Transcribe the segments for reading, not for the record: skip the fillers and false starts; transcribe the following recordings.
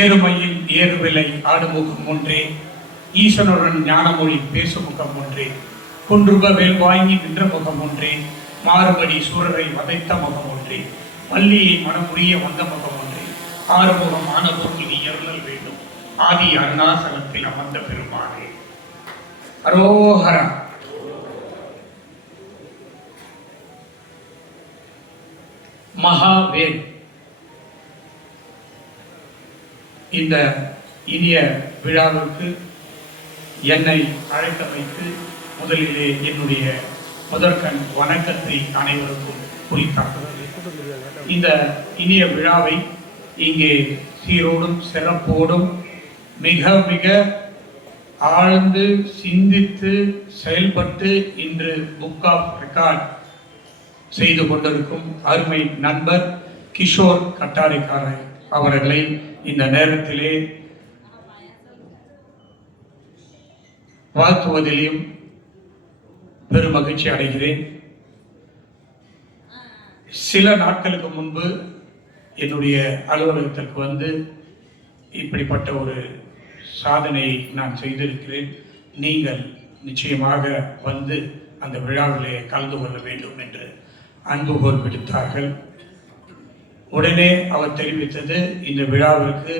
ஏறுமையில் ஏறுவிலை ஆடுமுகம் ஒன்றே, ஈசனுடன் ஞானமொழி பேசுமுகம் ஒன்றே, குன்றுப வேல் வாங்கி நின்ற முகம் ஒன்றே, மாறுபடி சூரரை வதைத்த முகம் ஒன்றே, வள்ளியை மனமுறிய வந்த முகம் ஒன்றே, ஆறுமுகம் ஆன பொருள் நீ எருளல் வேண்டும், ஆதி அருணாசலத்தில் அமர்ந்த பெருமானே. அரோஹரா. மகாவேல். இந்த இனிய விழாவிற்கு என்னை அழைத்தமைக்கு முதலிலே என்னுடைய முதற்கண் வணக்கத்தை அனைவருக்கும் குறித்தாக்குகிறது. இந்த இனிய விழாவை இங்கே சீரோடும் சிறப்போடும் மிக மிக ஆழ்ந்து சிந்தித்து செயல்பட்டு இன்று புக் ஆஃப் ரெக்கார்ட் செய்து கொண்டிருக்கும் அருமை நண்பர் கிஷோர் கட்டாரிக்காரை அவர்களை இந்த நேரத்திலே வாழ்த்துவதிலும் பெரும் மகிழ்ச்சி அடைகிறேன். சில நாட்களுக்கு முன்பு என்னுடைய அலுவலகத்திற்கு வந்து இப்படிப்பட்ட ஒரு சாதனையை நான் செய்திருக்கிறேன், நீங்கள் நிச்சயமாக வந்து அந்த விழாவிலே கலந்து கொள்ள வேண்டும் என்று அன்புகோர் விடுத்தார்கள். உடனே அவர் தெரிவித்தது, இந்த விழாவிற்கு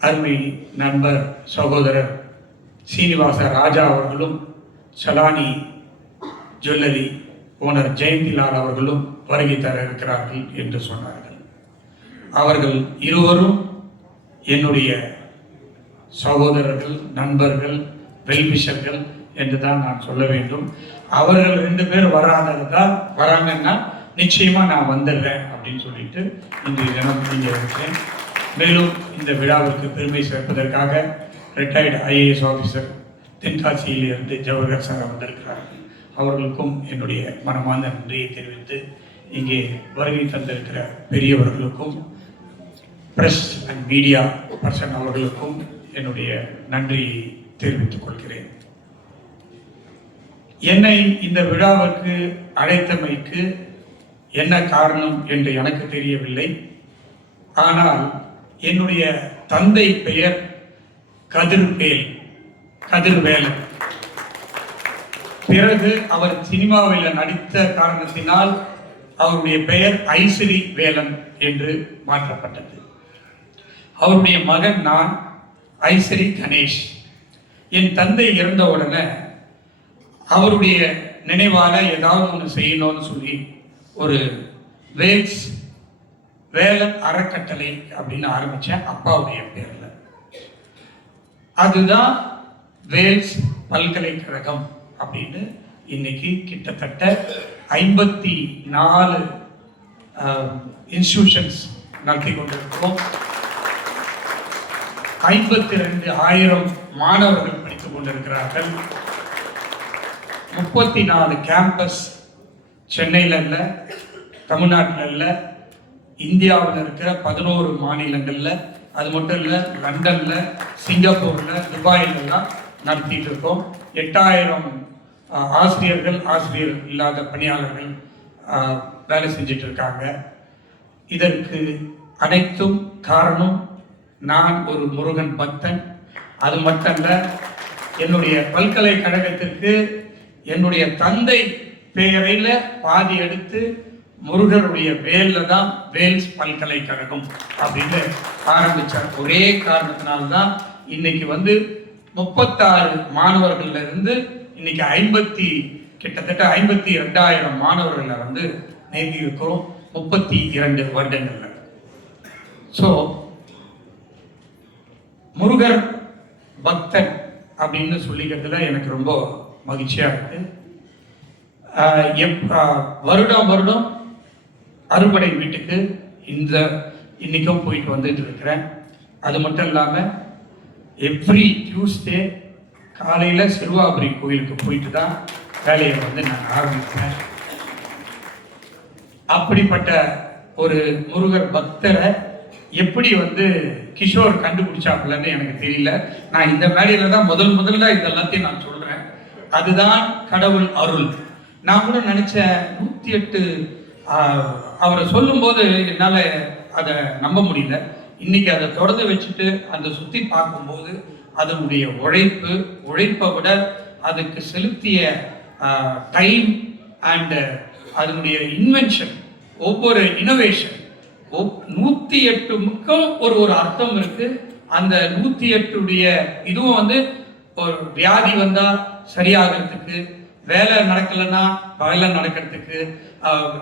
அருமை நண்பர் சகோதரர் சீனிவாச ராஜா அவர்களும் சலானி ஜுவல்லரி ஓனர் ஜெயந்திலால் அவர்களும் வருகை தர இருக்கிறார்கள் என்று சொன்னார்கள். அவர்கள் இருவரும் என்னுடைய சகோதரர்கள், நண்பர்கள், வெல்விஷர்கள் என்று தான் நான் சொல்ல வேண்டும். அவர்கள் 2 பேர் வராததான் வராங்கன்னா நிச்சயமா நான் வந்துடுறேன் அப்படின்னு சொல்லிட்டு இன்றைய தினம் இங்கே இருக்கிறேன். மேலும் இந்த விழாவிற்கு பெருமை சேர்ப்பதற்காக ரிட்டையர்டு ஐஏஎஸ் ஆஃபீஸர் தென்காசியிலிருந்து ஜவஹர் சார் வந்திருக்கிறார்கள். அவர்களுக்கும் என்னுடைய மனமார்ந்த நன்றியை தெரிவித்து, இங்கே வருகை தந்திருக்கிற பெரியவர்களுக்கும் பிரஸ் அண்ட் மீடியா பர்சன் அவர்களுக்கும் என்னுடைய நன்றியை தெரிவித்துக் கொள்கிறேன். என்னை இந்த விழாவிற்கு அழைத்தமைக்கு என்ன காரணம் என்று எனக்கு தெரியவில்லை. ஆனால் என்னுடைய தந்தை பெயர் கதிர்வேலன். பிறகு அவர் சினிமாவில் நடித்த காரணத்தினால் அவருடைய பெயர் ஐஸ்வரி வேலன் என்று மாற்றப்பட்டது. அவருடைய மகன் நான், ஐஸ்வரி கணேஷ். என் தந்தை இறந்த உடனே அவருடைய நினைவால ஏதாவது ஒன்று செய்யணும்னு சொல்லி ஒரு வேலன் அறக்கட்டளை அப்படின்னு ஆரம்பித்தேன் அப்பாவுடைய பேரில். அதுதான் வேல்ஸ் பல்கலைக்கழகம் அப்படின்னு இன்னைக்கு கிட்டத்தட்ட 54 இன்ஸ்டிடியூஷன்ஸ் நடத்தி கொண்டிருக்கிறோம். 52,000 மாணவர்கள் படித்துக் கொண்டிருக்கிறார்கள். 34 கேம்பஸ் சென்னையில் இல்லை, தமிழ்நாட்டில் இல்லை, இந்தியாவில் இருக்கிற 11 மாநிலங்களில், அது மட்டும் இல்லை லண்டனில், சிங்கப்பூரில், துபாயிலெல்லாம் நடத்திட்டு இருக்கோம். 8000 ஆசிரியர் இல்லாத பணியாளர்கள் வேலை செஞ்சிட்டு இருக்காங்க. இதற்கு அனைத்தும் காரணம் நான் ஒரு முருகன் பக்தன். அது மட்டும் இல்லை, என்னுடைய பல்கலைக்கழகத்திற்கு என்னுடைய தந்தை பெயரில் பாதி எடுத்து முருகருடைய வேலில் தான் வேல்ஸ் பல்கலைக்கழகம் அப்படின்னு ஆரம்பித்தார். ஒரே காரணத்தினால்தான் இன்னைக்கு வந்து 36 மாணவர்கள்ல இருந்து இன்னைக்கு கிட்டத்தட்ட 52,000 மாணவர்களை வந்து நேர்த்தி இருக்கிறோம் 32 வருடங்கள்ல. ஸோ முருகர் பக்தன் அப்படின்னு சொல்லிக்கிறதுல எனக்கு ரொம்ப மகிழ்ச்சியா இருக்கு. வருடம் அறுபடை வீட்டுக்கு இன்னைக்கும் போயிட்டு வந்துட்டு இருக்கிறேன். அது மட்டும் இல்லாமல் எவ்ரி டியூஸ்டே காலையில் சிறுவாபுரி கோயிலுக்கு போயிட்டு தான் வேலையை வந்து நான் ஆரம்பித்தேன். அப்படிப்பட்ட ஒரு முருகர் பக்தரை எப்படி வந்து கிஷோர் கண்டுபிடிச்சாப்புலன்னு எனக்கு தெரியல. நான் இந்த மேடையில தான் முதல்ல இதெல்லாத்தையும் நான் சொல்றேன். அதுதான் கடவுள் அருள். நான் கூட நினைச்சேன் 108 அவரை சொல்லும்போது என்னால் அதை நம்ப முடியல. இன்னைக்கு அதை தொடர்ந்து வச்சுட்டு அந்த சுற்றி பார்க்கும்போது அதனுடைய உழைப்பை விட அதுக்கு செலுத்திய டைம் அண்ட் அதனுடைய இன்வென்ஷன், ஒவ்வொரு இனோவேஷன் 108க்கும் ஒரு அர்த்தம் இருக்கு. அந்த 108 இதுவும் வந்து ஒரு வியாதி வந்தா சரியாகிறதுக்கு, வேலை நடக்கலைன்னா வேலை நடக்கிறதுக்கு,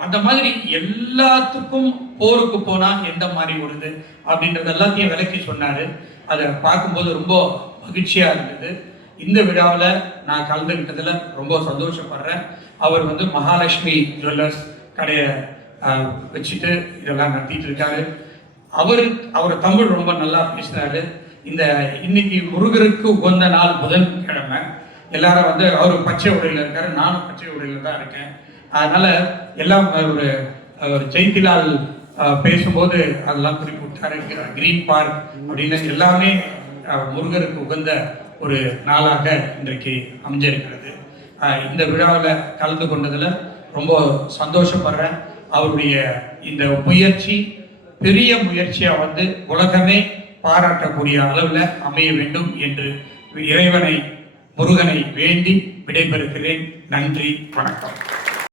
அந்த மாதிரி எல்லாத்துக்கும் போருக்கு போனா எந்த மாதிரி வருது அப்படின்றது எல்லாத்தையும் விளக்கி சொன்னாரு. அதை பார்க்கும்போது ரொம்ப மகிழ்ச்சியா இருந்தது. இந்த விழாவில் நான் கலந்துக்கிட்டதுல ரொம்ப சந்தோஷப்படுறேன். அவர் வந்து மகாலட்சுமி ஜுவல்லர்ஸ் கடையை வச்சுட்டு இதெல்லாம் நடத்திட்டு இருக்காரு. அவர் தமிழ் ரொம்ப நல்லா பேசினாரு. இன்னைக்கு முருகருக்கு உகந்த நாள் புதன்கிழமை. எல்லாரும் வந்து அவர் பச்சை உடையில இருக்காரு, நானும் பச்சை உடையில தான் இருக்கேன். அதனால எல்லாம் ஒரு ஜெயந்திலால் பேசும்போது அதெல்லாம் குறிப்பிட்டாரு. கிரீன் பார்க் அப்படின்னு எல்லாமே முருகருக்கு உகந்த ஒரு நாளாக இன்றைக்கு அமைஞ்சிருக்கிறது. இந்த விழாவில் கலந்து கொண்டதில் ரொம்ப சந்தோஷப்படுறேன். அவருடைய இந்த முயற்சி பெரிய முயற்சியாக வந்து உலகமே பாராட்டக்கூடிய அளவில் அமைய வேண்டும் என்று இறைவனை முருகனை வேண்டி விடைபெறுகிறேன். நன்றி, வணக்கம்.